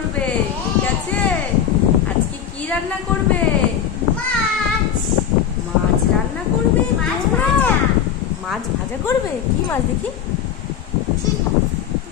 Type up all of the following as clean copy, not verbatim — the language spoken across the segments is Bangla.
করবে, ঠিক আছে? আজকে কি রান্না করবে? মাছ। মাছ রান্না করবে? মাছ ভাজা। মাছ ভাজা করবে? কি মাছ দেখি?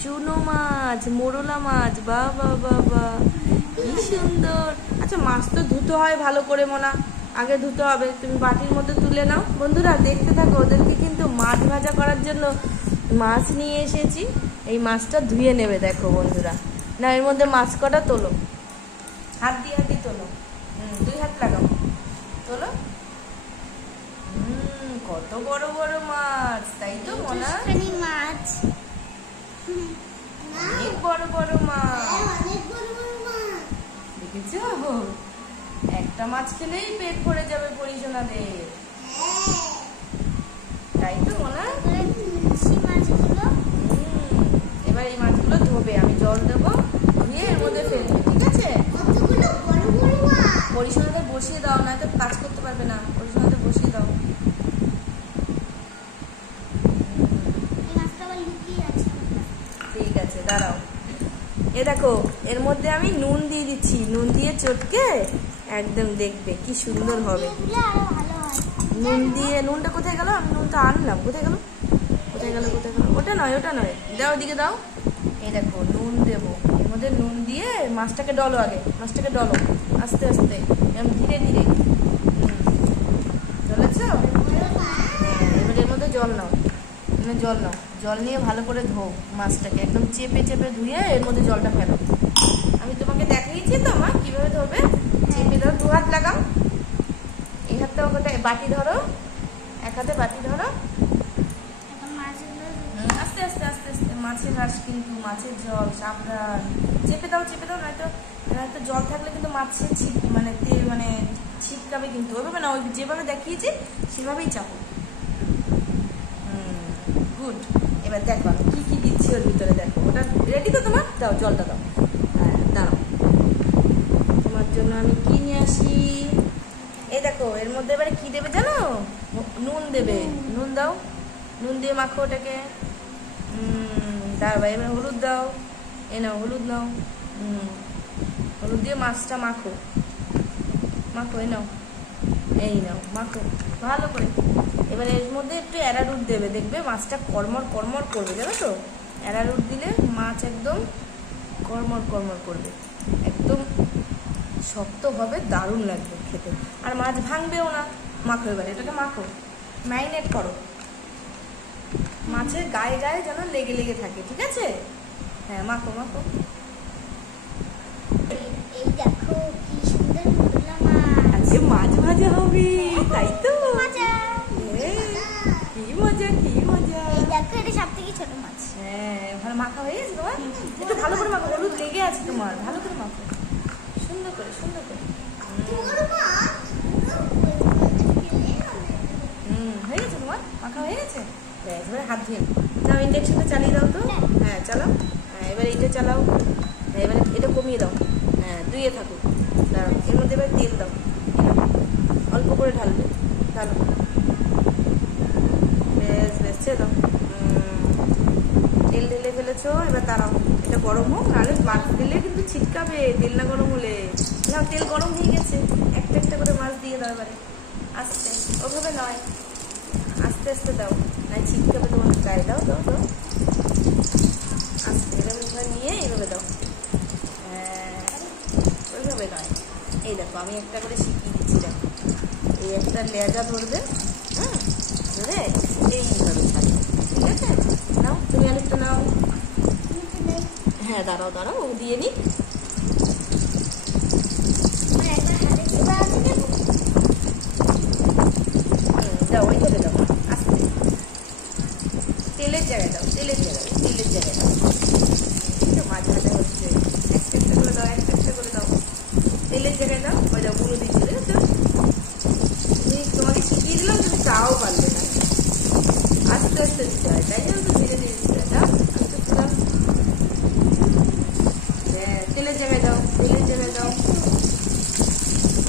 চুনো মাছ, মোরলা মাছ। বাহ বাহ বাহ বাহ, কি সুন্দর। আচ্ছা, মাছ তো ধুতে হয় ভালো করে মোনা, আগে ধুতে হবে। তুমি বাটির মধ্যে তুলে নাও। বন্ধুরা দেখতে থাকো, ওদেরকে কিন্তু মাছ ভাজা করার জন্য মাছ নিয়ে এসেছি। এই মাছটা ধুয়ে নেবে, দেখো বন্ধুরা। না, এর মধ্যে মাছ কটা তোলো, হাত দিয়ে তোলো। দুই হাত লাগাও, তোলো। কত বড় বড় মাছ, তাই তো মোনা? মাছ, অনেক বড় বড় মাছ। অনেক বড় বড় মাছ দেখেছো? একটা মাছ খেলেই পেট ভরে যাবে পরিজনাদের, তাই তো মোনা? এবার এই মাছগুলো ধোবে, আমি জল দেবো, ধুয়ে এর মধ্যে ফেলবে, ঠিক আছে? পরিজনাদের বসিয়ে দাও, না তো কাজ করতে পারবে না। পরিজনাদের বসিয়ে দাও। ঠিক আছে, দাঁড়াও। এ দেখো, এর মধ্যে আমি নুন দিয়ে দিচ্ছি। নুন দিয়ে চটকে একদম দেখবে কি সুন্দর হবে। নুন দিয়ে, নুনটা কোথায় গেল? আমি নুনটা আনলাম, কোথায় গেল? কোথায় গেল? কোথায় গেল? ওটা নয়, ওটা নয়, দাও, ওদিকে দাও। এই দেখো, নুন দেবো এর মধ্যে। নুন দিয়ে মাছটাকে ডলো, আগে মাছটাকে ডলো আস্তে আস্তে, এরকম ধীরে ধীরে। ডলেছ? এবার এর মধ্যে জল নাও, জল নাও। জল নিয়ে ভালো করে ধো মাছটাকে, একদম চেপে চেপে ধুয়ে এর মধ্যে জলটা ফেলো। আমি তোমাকে দেখিয়েছি তো মা কিভাবে ধরবে। চেপে দাও, দু হাত লাগাও। এই হাতটা ওটা বাটি ধরো, এক হাতে বাটি ধরো। আস্তে আস্তে আস্তে আস্তে, মাছের রস কিন্তু, মাছের জল, সাবধান। চেপে দাও, চেপে দাও, নয়তো নয়তো জল থাকলে কিন্তু মাছের মানে তেল মানে ছিটকাবে কিন্তু। ওইভাবে না, ওই যেভাবে দেখিয়েছি সেভাবেই চাপো। গুড। এবার দেখো আমি কি কি দিচ্ছি ওর ভিতরে, দেখো। ওটা রেডি তো তোমার? দাও, জলটা দাও। হ্যাঁ, দাও। তোমার জন্য আমি কি নিয়ে আসি, এই দেখো। এর মধ্যে এবারে কি দেবে জানো? নুন দেবে। নুন দাও, নুন দিয়ে মাখো ওটাকে। দাঁড়াও, এবার হলুদ দাও। এ নাও, হলুদ নাও। হলুদ দিয়ে মাছটা মাখো, মাখো। এই নাও, এই নাও, মাখো ভালো করে। এবার এর মধ্যে একটু অ্যারারুট দেবে, দেখবে মাছটা কড়মড় কড়মড় করবে, জানো তো? অ্যারারুট দিলে মাছ একদম কড়মড় কড়মড় করবে, একদম শক্ত হবে, দারুণ লাগবে খেতে। আর মাছ ভাঙবেও না। মাখো এবার, এটাকে মাখো, ম্যারিনেট করো। মাছের গায়ে গায়ে যেন লেগে লেগে থাকে, ঠিক আছে? হ্যাঁ, মাখো মাখো। এই দেখো কি সুন্দর মোরলা মাছ। আজকে মাছ ভাজা হবে, তাই তো? কি মজা, কি মজা। এই দেখো, এটা সবথেকে ছোট মাছ। হ্যাঁ, ভালো মাখা হয়ে গেছে তোমার? একটু ভালো করে মাখো, হলুদ লেগে আছে তোমার, ভালো করে মাখো, সুন্দর করে, সুন্দর করে। হয়ে গেছে তোমার মাখা, হয়ে গেছে। এবারে হাত ধুয়ে যাও, ইন্ডাকশনটা চালিয়ে দাও তো। হ্যাঁ, চালাও। হ্যাঁ, এবারে এটা চালাও। হ্যাঁ, এবারে এটা কমিয়ে দাও। হ্যাঁ, ধুয়ে থাকো। দাঁড়াও, এর মধ্যে এবার তেল দাও, অল্প করে ঢালবে, ঢালো। বেশ বেশ, দাও। তেল ঢেলে ফেলেছো, এবার দাঁড়াও, এটা গরম হোক, নাহলে মাছ দিলে কিন্তু ছিটকাবে তেল না গরম হলে। না, তেল গরম হয়ে গেছে। একটা একটা করে মাছ দিয়ে দাও এবারে, আস্তে, ওভাবে নয়, আস্তে আস্তে দাও, না ছিটকাবে তোমার গায়ে। দাও দাও দাও, আস্তে, এভাবে নিয়ে এইভাবে দাও। হ্যাঁ, ওইভাবে নয়। এই দেখো, আমি একটা করে শিখিয়ে দিচ্ছি, দেখো। এই একটা লেজা ধরবে, হ্যাঁ, ধরে এইভাবে ছাড়বে, ঠিক আছে? নাও, তুমি আরেকটা নাও। হ্যাঁ, দাঁড়াও দাঁড়াও, ও দিয়ে নি। দাও, ওইভাবে দাও, আস্তে, তেলের জায়গায় দাও, তেলের জায়গায়, তেলের জায়গায় দাও। মাছ ভাজা হচ্ছে, একটা একটা করে দাও, একটা একটা করে দাও, তেলের জায়গায় দাও। ওই দাও, গুঁড়ো দিচ্ছি, দেখেছো? তোমাকে শিখিয়ে দিলাম, তুমি তাও পারবে না। আস্তে আস্তে দিতে হয়, তাই জন্য তো ধীরে ধীরে দিতে হয়। দাও, আস্তে আস্তে দাও। হ্যাঁ, তেলের জায়গায় দাও, তেলের জায়গায় দাও।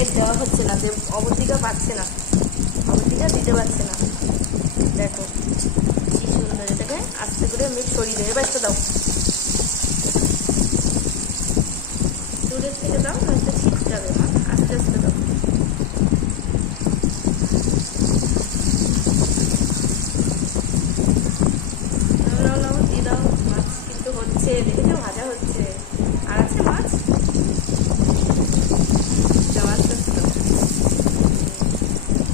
এর দেওয়া হচ্ছে না, অবধিকা পাচ্ছে না, অবধিকা দিতে পারছে না। দেখো কি সুন্দর, এটাকে আস্তে করে মিক্স সরিয়ে দেবে। এবার তো দাও, দূরের থেকে দাও, নয়তো ছিটকাবে মা, আস্তে আস্তে দাও। দিয়ে দাও, মাছ কিন্তু হচ্ছে, দেখেছো ভাজা হচ্ছে। আর আছে মাছ, আস্তে আস্তে দাও।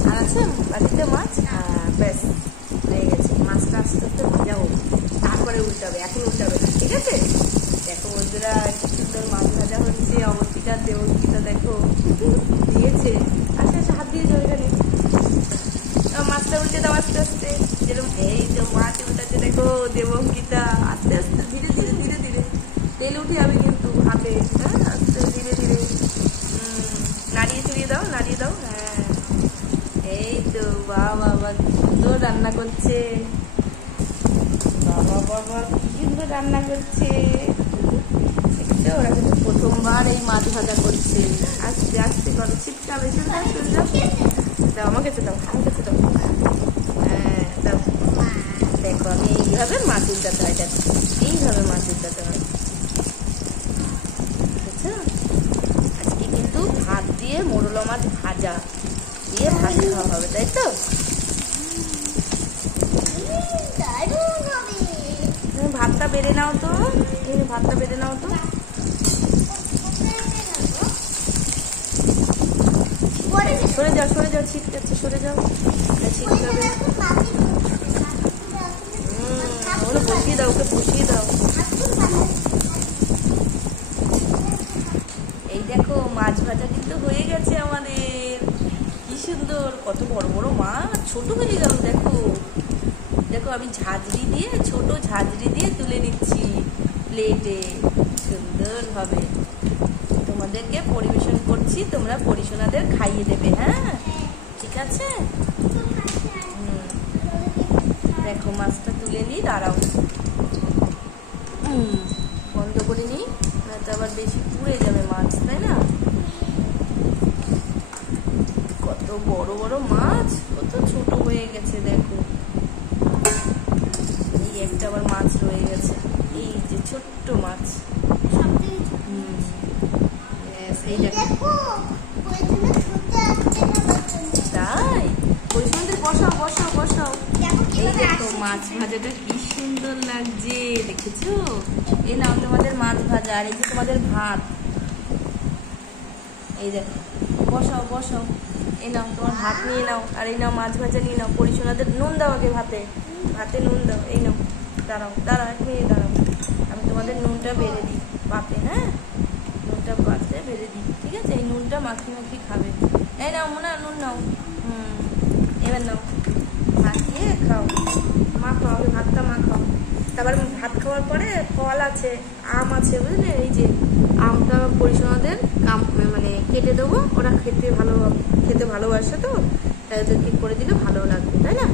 আর আছে বাড়িতে মাছ, ব্যাস হয়ে গেছে। মাছটা আস্তে আস্তে ভাজা হোক, তারপরে উল্টাবে, এখন উল্টাবে না, ঠিক আছে? দেখো বন্ধুরা কি সুন্দর মাছ ভাজা হচ্ছে। অবস্থিটা দেবঙ্কিতা দেখো দিয়েছে, আচ্ছা আচ্ছা হাত দিয়ে যাও এখানে। মাছটা উল্টে দাও আস্তে আস্তে, যেরকম এই যে মাছ উল্টাচ্ছে দেখো দেবঙ্কিতা। আস্তে আস্তে ধীরে ধীরে ধীরে ধীরে, তেল উঠে যাবে কিন্তু হাতে। হ্যাঁ আস্তে ধীরে ধীরে নাড়িয়ে চড়িয়ে দাও, নাড়িয়ে দাও। হ্যাঁ এই তো, বাহ বাবা কি সুন্দর রান্না করছে, বাবা বাবা কি সুন্দর রান্না করছে। ওরা কিন্তু প্রথমবার এই মাছ ভাজা করছে। আস্তে আস্তে করো, ছিটকাবে, সুন্দর সুন্দর। দাও আমার কাছে দাও, আমার কাছে দাও। হ্যাঁ দাও। দেখো আমি এইভাবে মাছ উল্টাতে হয়, দেখো এইভাবে মাছ উল্টাতে হয়, বুঝছো? আজকে কিন্তু ভাত দিয়ে মোরলা মাছ ভাজা দিয়ে ভাত খাওয়া হবে, তাই তো? ভাতটা বেড়ে নাও তো, এই ভাতটা বেড়ে নাও তো। সরে যাও, সরে যাও, ছিটকাচ্ছে, সরে যাও, ছিটকাবে। ওকে বসিয়ে দাও, ওকে বসিয়ে দাও। এই দেখো মাছ ভাজা কিন্তু হয়ে গেছে আমাদের, কি সুন্দর, কত বড় বড় মাছ, ছোট হয়ে গেল দেখো। দেখো আমি ঝাঁঝরি দিয়ে, ছোট ঝাঁঝরি দিয়ে তুলে নিচ্ছি প্লেটে সুন্দর ভাবে। তোমাদেরকে পরিবেশন করছি, তোমরা পরিশোনাদের খাইয়ে দেবে। হ্যাঁ ঠিক আছে। দেখো মাছটা তুলে নিই, দাঁড়াও বন্ধ করে নিই, নয়তো আবার বেশি পুড়ে যাবে মাছ, তাই না? কত বড় বড় মাছ, কত ছোট হয়ে গেছে দেখো। এই একটা আবার মাছ রয়ে গেছে, এই যে ছোট্ট মাছ। এই দেখো তাই, পরিশোনাদের বসাও বসাও বসাও। এই দেখো মাছ ভাজাটা কি সুন্দর লাগছে, দেখেছো? এই নাও তোমাদের মাছ ভাজা, আর এই যে তোমাদের ভাত। এই দেখো বসাও বসাও, এই নাও তোমার ভাত নিয়ে নাও, আর এই নাও মাছ ভাজা নিয়ে নাও। পরিশোনাদের নুন দাও আগে, ভাতে ভাতে নুন দাও। এই নাও, দাঁড়াও দাঁড়াও, এক মিনিট দাঁড়াও, আমি তোমাদের নুনটা বেড়ে দিই পাতে। হ্যাঁ নুনটা পাতে বেড়ে দিই, ঠিক আছে? এই নুনটা মাখি মাখি খাবে। এই নাও মনে নুন নাও, এবার নাও, মাখিয়ে খাও, মাখাও আগে, ভাতটা মাখাও। তারপর ভাত খাওয়ার পরে ফল আছে, আম আছে, বুঝলে? এই যে আমটা পরিশোনাদের মানে কেটে দেবো, ওরা খেতে ভালোবাসে তো, তাই ওদেরকে করে দিলে ভালো লাগবে, তাই না?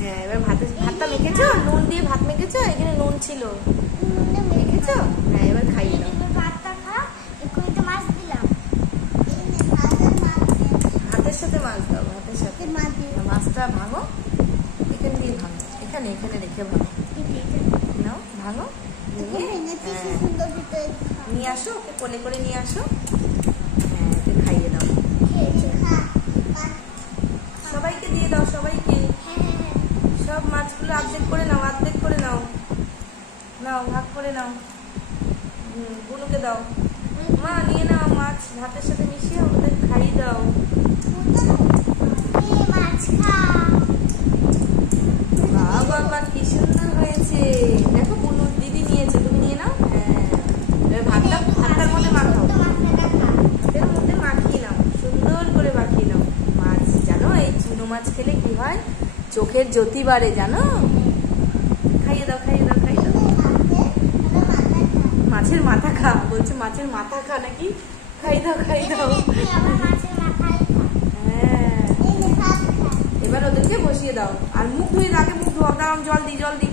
হ্যাঁ এবার ভাতটা মেখেছো, নুন দিয়ে ভাত মেখেছো, এখানে নুন ছিল, মেখেছো। হ্যাঁ এবার খাইয়ে দাও। ভাতের সাথে মাছ দাও, ভাতের সাথে মাছটা ভাঙো, এখানে দিয়ে ভাঙো, এখানে এখানে রেখে ভাঙো, নাও ভাঙো, নিয়ে আসো, ওকে কোলে করে নিয়ে আসো। হ্যাঁ ওকে খাইয়ে দাও, সবাইকে দিয়ে দাও, সবাইকে। সব মাছগুলো অর্ধেক করে নাও, অর্ধেক করে নাও, নাও ভাগ করে নাও। বুনুকে দাও, মা নিয়ে নাও মাছ, ভাতের সাথে মিশিয়ে ওদের খাইয়ে দাও। বাবা কি সুন্দর হয়েছে, দেখো বুনু দিদি নিয়েছে, তুমি নিয়ে নাও। হ্যাঁ ভাতটার মধ্যে মাখাও, ভাতের মধ্যে মাখিয়ে নাও, সুন্দর করে মাখিয়ে নাও। মাছ জানো, এই চুনো মাছ খেলে কি হয়, চোখের জ্যোতি বাড়ে, জানো? খাইয়ে দাও, খাইয়ে দাও, খাইয়ে দাও। মাছের মাথা খা বলছে, মাছের মাথা খা নাকি? খাই দাও, খাই দাও। হ্যাঁ এবার ওদেরকে বসিয়ে দাও, আর মুখ ধুয়ে আগে মুখ ধোয়া দাও, জল দি জল দি।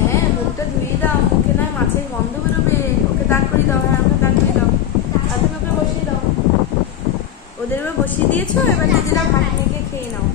হ্যাঁ মুখটা ধুয়ে দাও, মুখে নয় মাছের গন্ধ বেরোবে। ওকে দাগ করে দাও, হ্যাঁ ওকে দাগ করে দাও, আর তুমি ওকে বসিয়ে দাও। ওদের এবার বসিয়ে দিয়েছো, এবার নিজেরা ভাত মেখে খেয়ে নাও।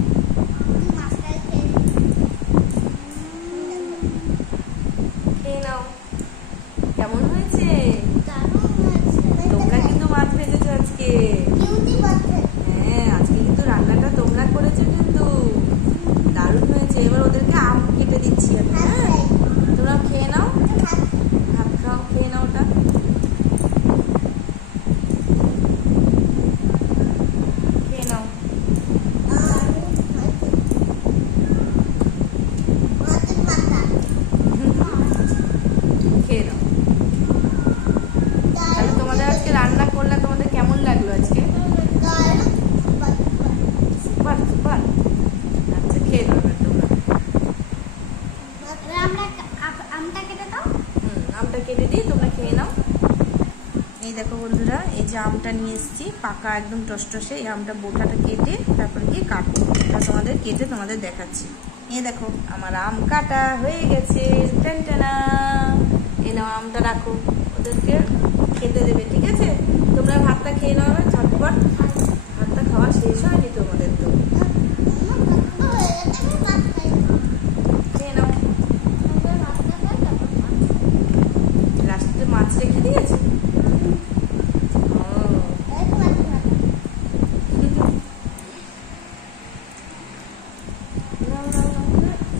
খেয়ে নাও এবার তোমরা। আমটা কেটে দাও। আমটা কেটে দিয়ে তোমরা খেয়ে নাও। এই দেখো বন্ধুরা, এই যে আমটা নিয়ে এসেছি পাকা একদম টসটসে, এই আমটা বোটাটা কেটে তারপরে গিয়ে কাটবো, এটা তোমাদের কেটে তোমাদের দেখাচ্ছি। এই দেখো আমার আম কাটা হয়ে গেছে, টানটানা। এই নাও আমটা রাখো, ওদেরকে খেতে দেবে, ঠিক আছে? তোমরা ভাতটা খেয়ে নাও এবার ঝটপট। ভাতটা খাওয়া শেষ হয়নি তোমাদের তো, খেয়ে নাও। লাস্টে মাছ রেখে দিয়েছে।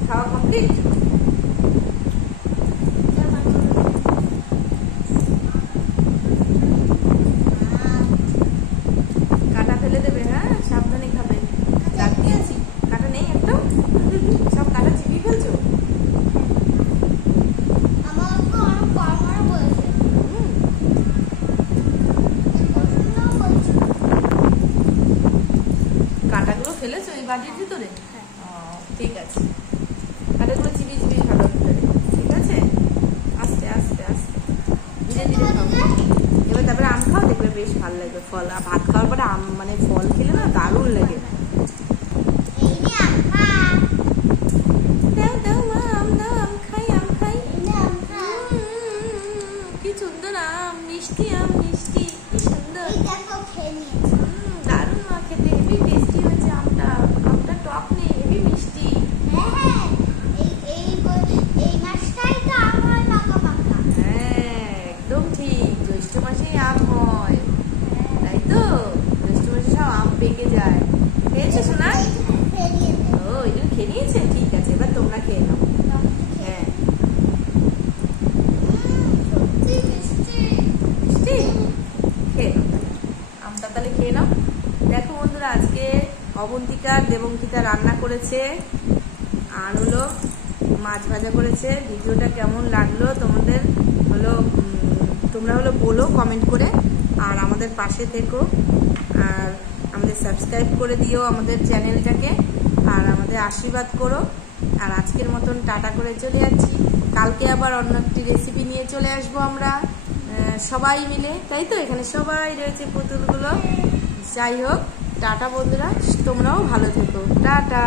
খাওয়া কমপ্লিট। কাটা ফেলে দেবে, হ্যাঁ সাবধানে খাবে। দাগ দিয়েছি, কাটা নেই একটাও, সব কাটা চিবিয়ে ফেলছো। কাটাগুলো ফেলেছো এই বাটির ভিতরে? ঠিক আছে, কাটাগুলো চিবিয়ে চিবিয়ে খাবে ভিতরে, ঠিক আছে? আস্তে আস্তে আস্তে ধীরে ধীরে খাবো। এবার তারপরে আম খাও, দেখবে বেশ ভালো লাগবে। ফল ভাত খাওয়ার পরে আম মানে ফল খেলে না দারুণ লাগে। দাও দাও মা, আম দাও, আম খাই আম খাই। কি সুন্দর আম, মিষ্টি আম, মিষ্টি, কি সুন্দর। দারুণ মা, খেতে হেবি টেস্টি হয়েছে আমটা। আমটা টক নেই, হেবি মিষ্টি। হ্যাঁ একদম ঠিক, জ্যৈষ্ঠ মাসেই আম হয়, তাই তো? জ্যৈষ্ঠ মাসে সব আম পেকে যায়। খেয়েছো শোনা? ও ওই জন্য খেয়ে নিয়েছে, ঠিক আছে। এবার তোমরা খেয়ে নাও। হ্যাঁ মিষ্টি, খেয়ে নাও আমটা, তাহলে খেয়ে নাও। দেখো বন্ধুরা, আজকে অবন্তিকা দেবঙ্কিতা রান্না করেছে, আর হলো মাছ ভাজা করেছে। ভিডিওটা কেমন লাগলো তোমাদের তোমরা বলো কমেন্ট করে, আর আমাদের পাশে থেকো, আর আমাদের সাবস্ক্রাইব করে দিও আমাদের চ্যানেলটাকে, আর আমাদের আশীর্বাদ করো। আর আজকের মতন টাটা করে চলে যাচ্ছি, কালকে আবার অন্য একটি রেসিপি নিয়ে চলে আসবো আমরা সবাই মিলে, তাই তো? এখানে সবাই রয়েছে পুতুলগুলো। যাই হোক, টাটা বন্ধুরা, তোমরাও ভালো থেকো, টাটা।